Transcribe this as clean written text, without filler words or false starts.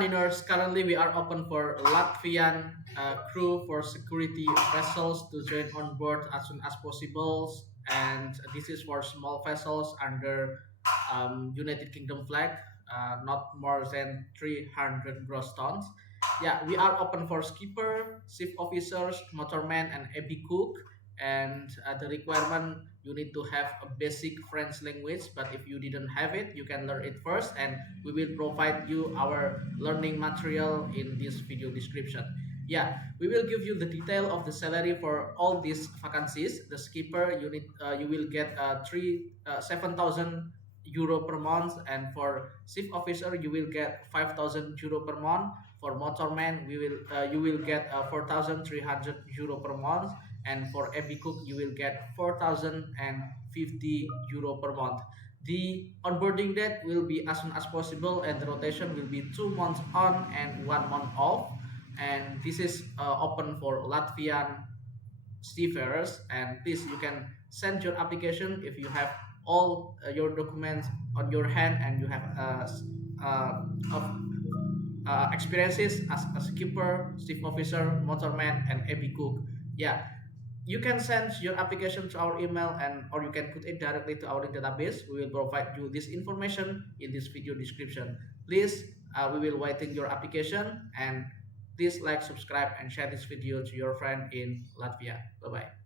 Caniners, currently we are open for Latvian crew for security vessels to join on board as soon as possible. And this is for small vessels under United Kingdom flag, not more than 300 gross tons. Yeah, we are open for skipper, ship officers, motorman, and AB cook. And the requirement, you need to have a basic French language, but if you didn't have it, you can learn it first, and we will provide you our learning material in this video description. Yeah, we will give you the detail of the salary for all these vacancies. The skipper, you will get 7,000 euro per month, and for ship officer you will get 5,000 euro per month. For motorman, you will get 4,300 euro per month, and for AB cook you will get 4,050 euro per month. The onboarding date will be as soon as possible, and the rotation will be 2 months on and 1 month off. And this is open for Latvian seafarers. And please, you can send your application if you have all your documents on your hand and you have of, experiences as a skipper, ship officer, motorman, and AB cook. Yeah, you can send your application to our email, and or you can put it directly to our database. We will provide you this information in this video description. Please, we will waiting your application, and please like, subscribe, and share this video to your friend in Latvia. Bye bye.